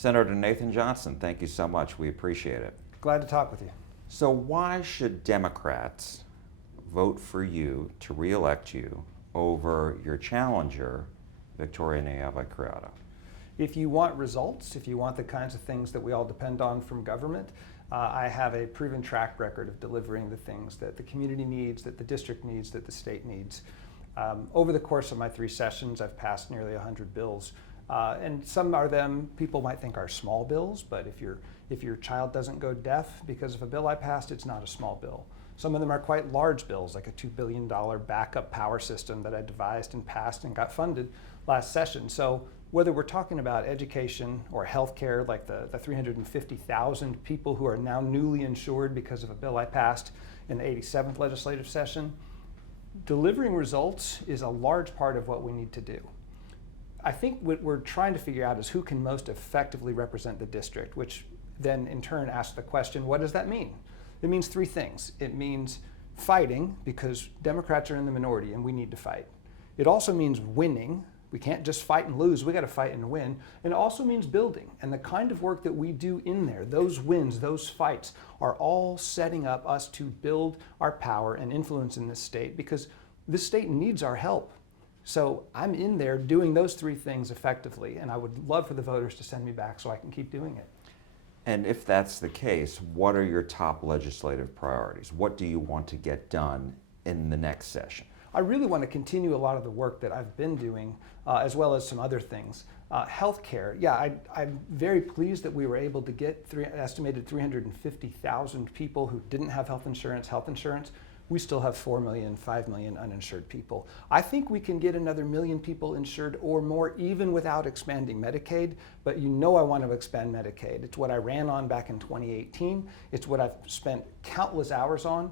Senator Nathan Johnson, thank you so much. We appreciate it. Glad to talk with you. So why should Democrats vote for you to re-elect you over your challenger, Victoria Nueva-Criado? If you want results, if you want the kinds of things that we all depend on from government, I have a proven track record of delivering the things that the community needs, that the district needs, that the state needs. Over the course of my 3 sessions, I've passed nearly 100 bills. And some of them people might think are small bills, but if your child doesn't go deaf because of a bill I passed, it's not a small bill. Some of them are quite large bills, like a $2 billion backup power system that I devised and passed and got funded last session. So whether we're talking about education or healthcare, like the 350,000 people who are now newly insured because of a bill I passed in the 87th legislative session, delivering results is a large part of what we need to do. I think what we're trying to figure out is who can most effectively represent the district, which then in turn asks the question, what does that mean? It means 3 things. It means fighting, because Democrats are in the minority and we need to fight. It also means winning. We can't just fight and lose, we got to fight and win. And it also means building. And the kind of work that we do in there, those wins, those fights, are all setting up us to build our power and influence in this state, because this state needs our help. So I'm in there doing those 3 things effectively, and I would love for the voters to send me back so I can keep doing it. And if that's the case, what are your top legislative priorities? What do you want to get done in the next session? I really want to continue a lot of the work that I've been doing, as well as some other things. Healthcare, yeah, I'm very pleased that we were able to get estimated 350,000 people who didn't have health insurance. We still have 4 million, 5 million uninsured people. I think we can get another 1 million people insured or more even without expanding Medicaid, but you know I want to expand Medicaid. It's what I ran on back in 2018. It's what I've spent countless hours on.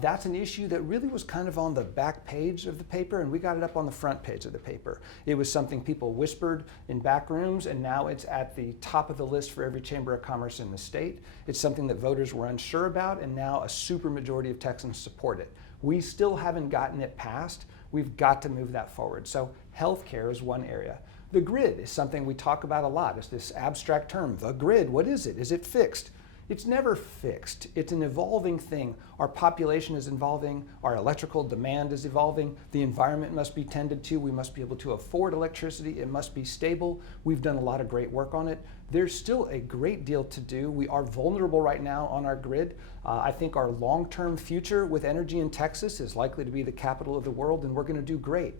That's an issue that really was kind of on the back page of the paper, and we got it up on the front page of the paper. It was something people whispered in back rooms, and now it's at the top of the list for every chamber of commerce in the state. It's something that voters were unsure about, and now a supermajority of Texans support it. We still haven't gotten it passed. We've got to move that forward. So healthcare is one area. The grid is something we talk about a lot. It's this abstract term, the grid. What is it? Is it fixed? It's never fixed. It's an evolving thing. Our population is evolving. Our electrical demand is evolving. The environment must be tended to. We must be able to afford electricity. It must be stable. We've done a lot of great work on it. There's still a great deal to do. We are vulnerable right now on our grid. I think our long-term future with energy in Texas is likely to be the capital of the world, and we're going to do great.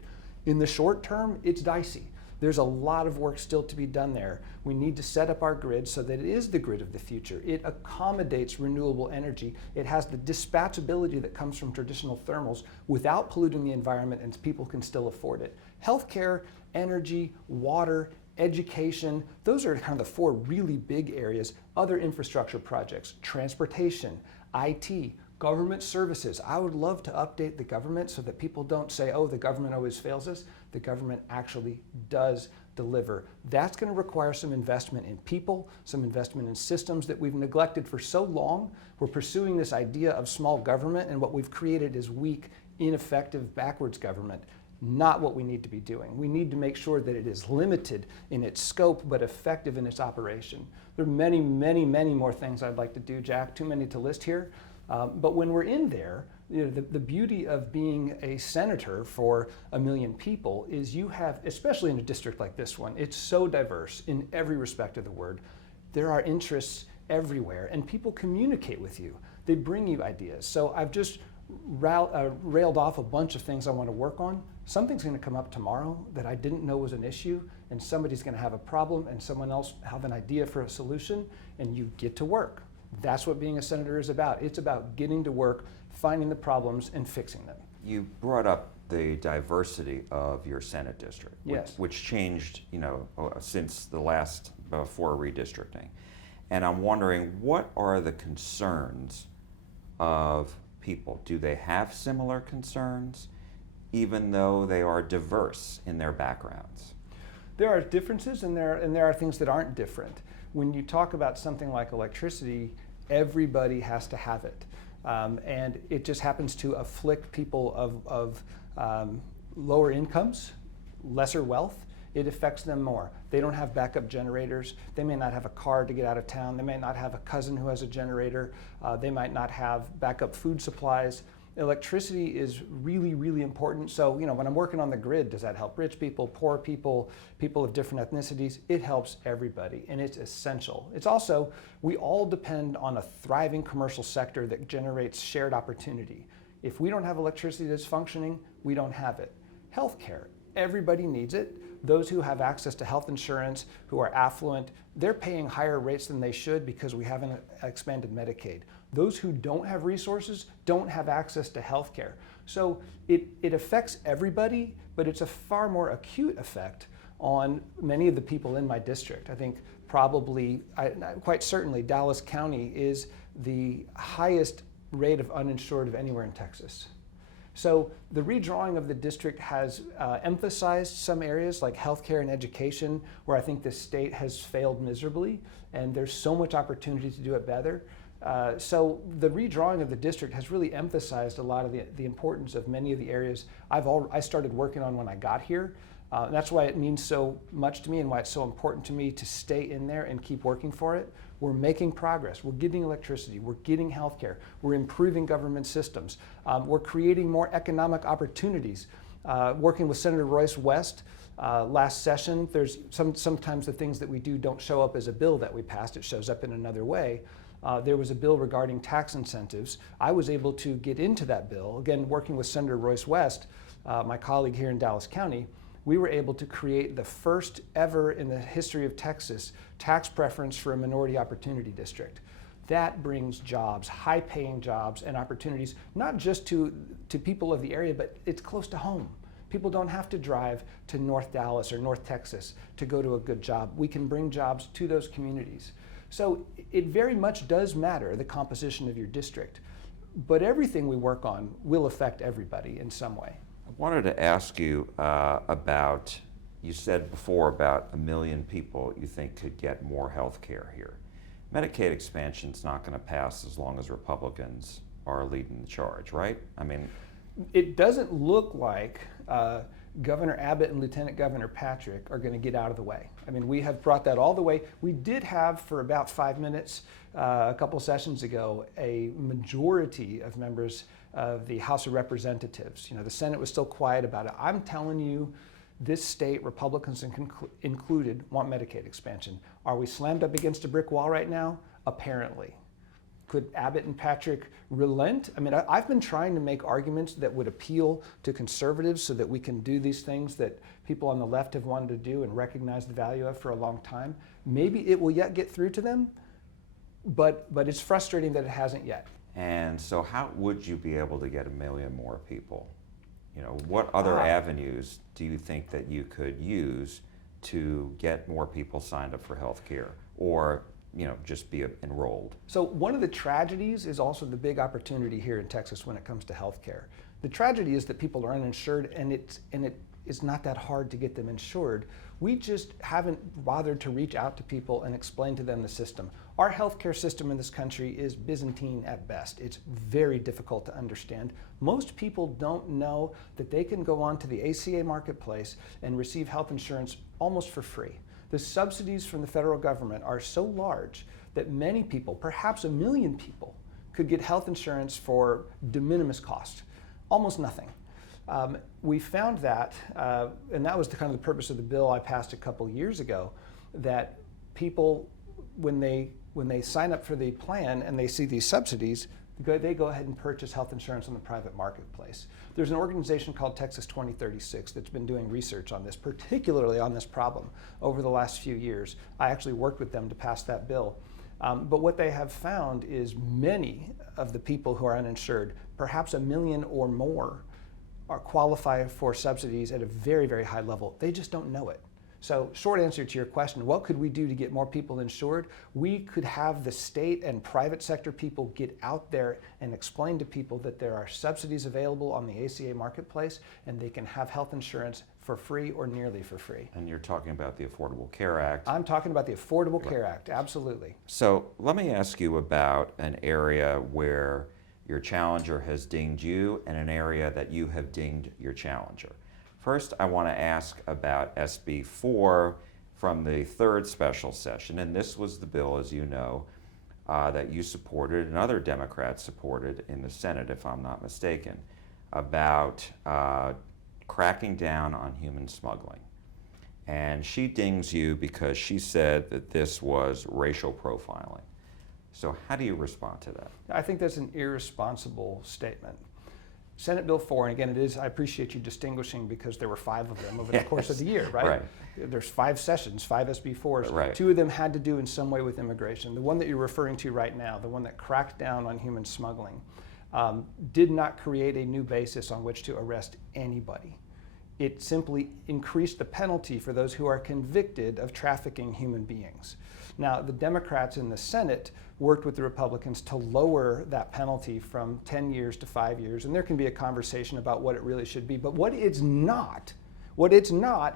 In the short term, it's dicey. There's a lot of work still to be done there. We need to set up our grid so that it is the grid of the future. It accommodates renewable energy. It has the dispatchability that comes from traditional thermals without polluting the environment, and people can still afford it. Healthcare, energy, water, education, those are kind of the 4 really big areas. Other infrastructure projects, transportation, IT, government services. I would love to update the government so that people don't say, oh, the government always fails us. The government actually does deliver. That's going to require some investment in people, some investment in systems that we've neglected for so long. We're pursuing this idea of small government, and what we've created is weak, ineffective, backwards government. Not what we need to be doing. We need to make sure that it is limited in its scope, but effective in its operation. There are many, many, many more things I'd like to do, Jack, too many to list here. But when we're in there, you know, the beauty of being a senator for 1 million people is you have, especially in a district like this one, it's so diverse in every respect of the word. There are interests everywhere, and people communicate with you. They bring you ideas. So I've just railed off a bunch of things I want to work on. Something's going to come up tomorrow that I didn't know was an issue, and somebody's going to have a problem, and someone else have an idea for a solution, and you get to work. That's what being a senator is about. It's about getting to work, finding the problems, and fixing them. You brought up the diversity of your Senate district, Yes. which changed, since the last before redistricting. And I'm wondering, what are the concerns of people? Do they have similar concerns, even though they are diverse in their backgrounds? There are differences, and there are things that aren't different. When you talk about something like electricity, everybody has to have it. And it just happens to afflict people of lower incomes, lesser wealth. it affects them more. They don't have backup generators. They may not have a car to get out of town. They may not have a cousin who has a generator. They might not have backup food supplies. Electricity is really, really important. So, when I'm working on the grid, does that help rich people, poor people, people of different ethnicities? It helps everybody, and it's essential. It's also, we all depend on a thriving commercial sector that generates shared opportunity. If we don't have electricity that's functioning, we don't have it. Healthcare, everybody needs it. Those who have access to health insurance, who are affluent, they're paying higher rates than they should because we haven't expanded Medicaid. Those who don't have resources don't have access to health care. So it affects everybody, but it's a far more acute effect on many of the people in my district. I think probably, quite certainly, Dallas County is the highest rate of uninsured of anywhere in Texas. So the redrawing of the district has emphasized some areas like healthcare and education, where I think the state has failed miserably, and there's so much opportunity to do it better. So the redrawing of the district has really emphasized a lot of the importance of many of the areas I started working on when I got here. And that's why it means so much to me and why it's so important to me to stay in there and keep working for it. We're making progress. We're getting electricity. We're getting healthcare. We're improving government systems. We're creating more economic opportunities. Working with Senator Royce West last session, sometimes the things that we do don't show up as a bill that we passed. It shows up in another way. There was a bill regarding tax incentives. I was able to get into that bill. Again, working with Senator Royce West, my colleague here in Dallas County, we were able to create the first ever in the history of Texas tax preference for a minority opportunity district. That brings jobs, high-paying jobs and opportunities, not just to people of the area, but it's close to home. People don't have to drive to North Dallas or North Texas to go to a good job. We can bring jobs to those communities. So it very much does matter, the composition of your district. But everything we work on will affect everybody in some way. I wanted to ask you about, you said before about 1 million people you think could get more health care here. Medicaid expansion's not going to pass as long as Republicans are leading the charge, right? I mean, it doesn't look like Governor Abbott and Lieutenant Governor Patrick are going to get out of the way. I mean, we have brought that all the way. We did have, for about 5 minutes, a couple sessions ago, a majority of members of the House of Representatives. The Senate was still quiet about it. I'm telling you, this state, Republicans included, want Medicaid expansion. Are we slammed up against a brick wall right now? Apparently. Could Abbott and Patrick relent? I mean, I've been trying to make arguments that would appeal to conservatives so that we can do these things that people on the left have wanted to do and recognize the value of for a long time. Maybe it will yet get through to them, but it's frustrating that it hasn't yet. And so how would you be able to get 1 million more people? What other avenues do you think that you could use to get more people signed up for health care or just be enrolled? So one of the tragedies is also the big opportunity here in Texas when it comes to health care. The tragedy is that people are uninsured, and it is not that hard to get them insured. We just haven't bothered to reach out to people and explain to them the system. Our healthcare system in this country is Byzantine at best. It's very difficult to understand. Most people don't know that they can go onto the ACA marketplace and receive health insurance almost for free. The subsidies from the federal government are so large that many people, perhaps 1 million people, could get health insurance for de minimis cost, almost nothing. We found that, and that was the purpose of the bill I passed a couple years ago, that people, when they sign up for the plan and they see these subsidies, they go ahead and purchase health insurance on the private marketplace. There's an organization called Texas 2036 that's been doing research on this, particularly on this problem, over the last few years. I actually worked with them to pass that bill. But what they have found is many of the people who are uninsured, perhaps 1 million or more, qualify for subsidies at a very, very high level. They just don't know it. So, short answer to your question, what could we do to get more people insured? We could have the state and private sector people get out there and explain to people that there are subsidies available on the ACA marketplace and they can have health insurance for free or nearly for free. And you're talking about the Affordable Care Act. I'm talking about the Affordable Care Act, absolutely. So let me ask you about an area where your challenger has dinged you and an area that you have dinged your challenger. First, I want to ask about SB 4 from the third special session, and this was the bill, as you know, that you supported and other Democrats supported in the Senate, if I'm not mistaken, about cracking down on human smuggling. And she dings you because she said that this was racial profiling. So how do you respond to that? I think that's an irresponsible statement. Senate Bill 4, and again, it is, I appreciate you distinguishing because there were 5 of them over the course of the year, right? Right. There's 5 sessions, 5 SB 4s. Right. 2 of them had to do in some way with immigration. The one that you're referring to right now, the one that cracked down on human smuggling, did not create a new basis on which to arrest anybody. It simply increased the penalty for those who are convicted of trafficking human beings. Now, the Democrats in the Senate worked with the Republicans to lower that penalty from 10 years to 5 years, and there can be a conversation about what it really should be, but what it's not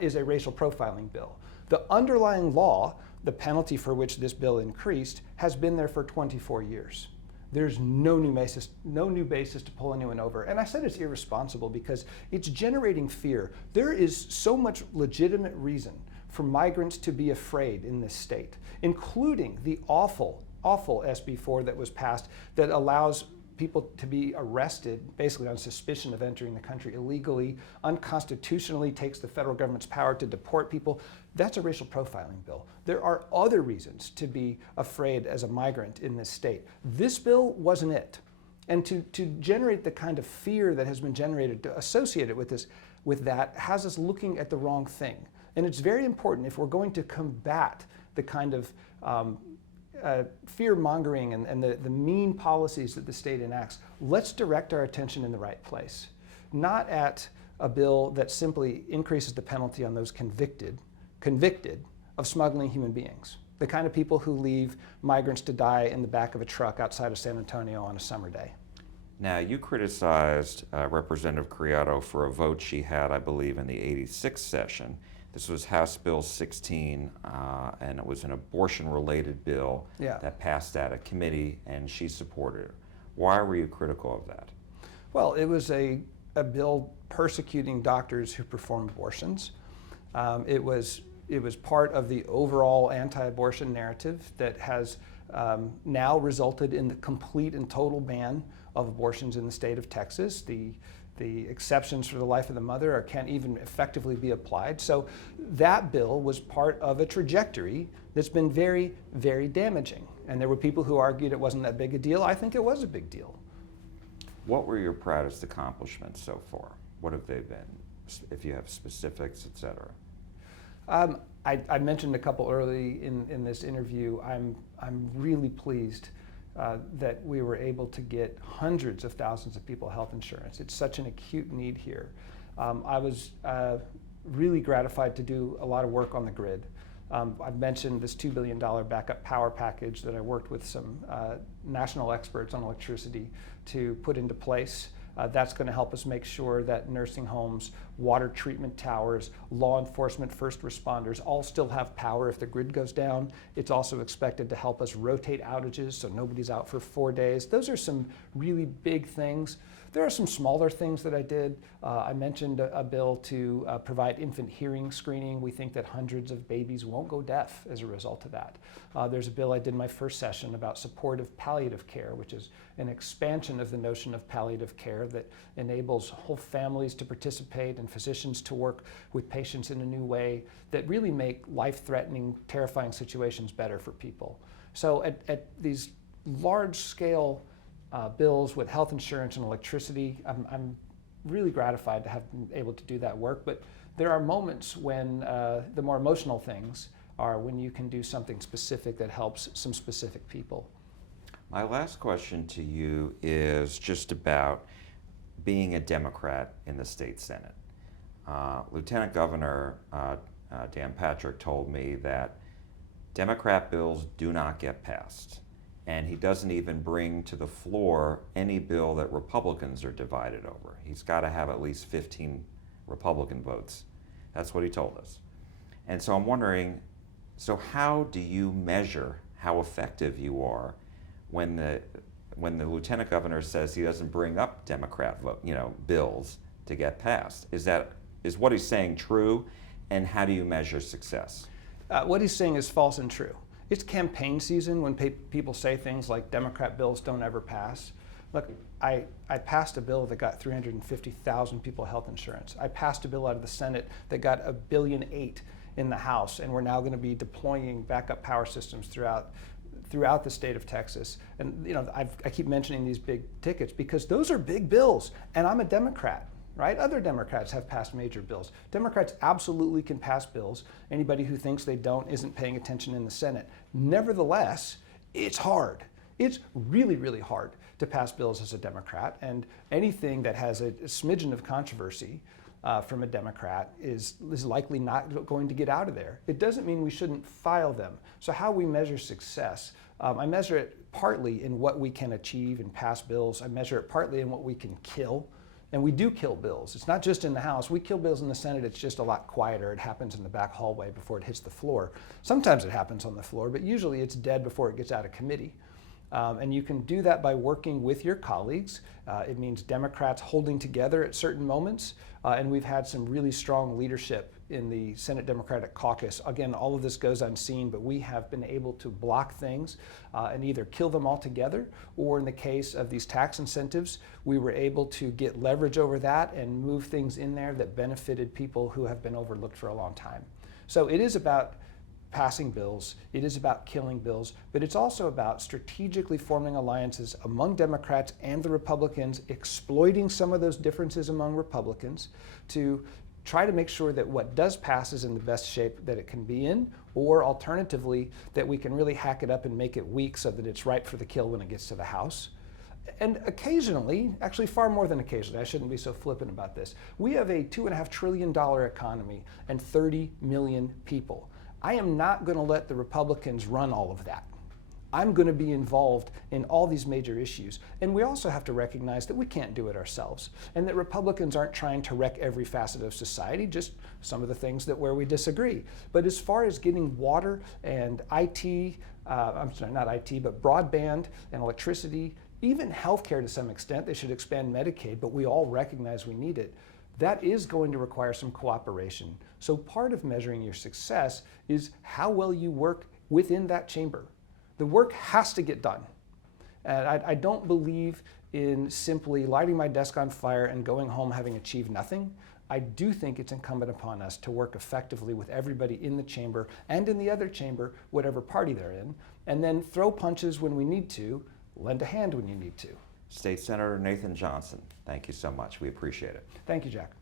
is a racial profiling bill. The underlying law, the penalty for which this bill increased, has been there for 24 years. There's no new basis to pull anyone over. And I said it's irresponsible because it's generating fear. There is so much legitimate reason for migrants to be afraid in this state, including the awful SB 4 that was passed that allows people to be arrested basically on suspicion of entering the country illegally, unconstitutionally takes the federal government's power to deport people. That's a racial profiling bill. There are other reasons to be afraid as a migrant in this state. This bill wasn't it. And to generate the kind of fear that has been generated associated with that has us looking at the wrong thing. And it's very important if we're going to combat the kind of fear-mongering and the mean policies that the state enacts, let's direct our attention in the right place. Not at a bill that simply increases the penalty on those convicted of smuggling human beings. The kind of people who leave migrants to die in the back of a truck outside of San Antonio on a summer day. Now, you criticized Representative Criado for a vote she had, I believe, in the 86th session. This was House Bill 16, and it was an abortion-related bill that passed out of committee, and she supported it. Why were you critical of that? Well, it was a bill persecuting doctors who perform abortions. It was part of the overall anti-abortion narrative that has now resulted in the complete and total ban of abortions in the state of Texas. The exceptions for the life of the mother can't even effectively be applied. So that bill was part of a trajectory that's been very, very damaging. And there were people who argued it wasn't that big a deal. I think it was a big deal. What were your proudest accomplishments so far? What have they been, if you have specifics, et cetera? I mentioned a couple early in this interview. I'm really pleased that we were able to get hundreds of thousands of people health insurance. It's such an acute need here. I was really gratified to do a lot of work on the grid. I've mentioned this $2 billion backup power package that I worked with some national experts on electricity to put into place. That's going to help us make sure that nursing homes, water treatment towers, law enforcement, first responders all still have power if the grid goes down. It's also expected to help us rotate outages so nobody's out for 4 days. Those are some really big things. There are some smaller things that I did. I mentioned a bill to provide infant hearing screening. We think that hundreds of babies won't go deaf as a result of that. There's a bill I did in my first session about supportive palliative care, which is an expansion of the notion of palliative care that enables whole families to participate and physicians to work with patients in a new way that really make life-threatening, terrifying situations better for people. So at these large-scale bills with health insurance and electricity, I'm really gratified to have been able to do that work. But there are moments when the more emotional things are when you can do something specific that helps some specific people. My last question to you is just about being a Democrat in the state Senate. Lieutenant Governor Dan Patrick told me that Democrat bills do not get passed. And he doesn't even bring to the floor any bill that Republicans are divided over. He's got to have at least 15 Republican votes. That's what he told us. And so I'm wondering, so how do you measure how effective you are when the Lieutenant Governor says he doesn't bring up Democrat bills to get passed? Is that is what he's saying true, and how do you measure success? What he's saying is false and true. It's campaign season when people say things like Democrat bills don't ever pass. Look, I passed a bill that got 350,000 people health insurance. I passed a bill out of the Senate that got $1.8 billion in the House, and we're now going to be deploying backup power systems throughout the state of Texas. And I keep mentioning these big tickets because those are big bills, and I'm a Democrat. Right? Other Democrats have passed major bills. Democrats absolutely can pass bills. Anybody who thinks they don't isn't paying attention in the Senate. Nevertheless, it's hard. It's really, really hard to pass bills as a Democrat, and anything that has a smidgen of controversy from a Democrat is likely not going to get out of there. It doesn't mean we shouldn't file them. So how we measure success, I measure it partly in what we can achieve and pass bills. I measure it partly in what we can kill. And we do kill bills. It's not just in the House. We kill bills in the Senate. It's just a lot quieter. It happens in the back hallway before it hits the floor. Sometimes it happens on the floor, but usually it's dead before it gets out of committee. And you can do that by working with your colleagues. It means Democrats holding together at certain moments. And we've had some really strong leadership in the Senate Democratic Caucus. Again, all of this goes unseen, but we have been able to block things and either kill them altogether, or in the case of these tax incentives, we were able to get leverage over that and move things in there that benefited people who have been overlooked for a long time. So it is about passing bills, it is about killing bills, but it's also about strategically forming alliances among Democrats and the Republicans, exploiting some of those differences among Republicans to try to make sure that what does pass is in the best shape that it can be in, or alternatively, that we can really hack it up and make it weak so that it's ripe for the kill when it gets to the House. And occasionally, actually far more than occasionally, I shouldn't be so flippant about this, we have a $2.5 trillion economy and 30 million people. I am not going to let the Republicans run all of that. I'm going to be involved in all these major issues. And we also have to recognize that we can't do it ourselves, and that Republicans aren't trying to wreck every facet of society, just some of the things where we disagree. But as far as getting water and IT, I'm sorry, not IT, but broadband and electricity, even healthcare to some extent, they should expand Medicaid, but we all recognize we need it. That is going to require some cooperation. So part of measuring your success is how well you work within that chamber. The work has to get done. And I don't believe in simply lighting my desk on fire and going home having achieved nothing. I do think it's incumbent upon us to work effectively with everybody in the chamber and in the other chamber, whatever party they're in, and then throw punches when we need to, lend a hand when you need to. State Senator Nathan Johnson, thank you so much. We appreciate it. Thank you, Jack.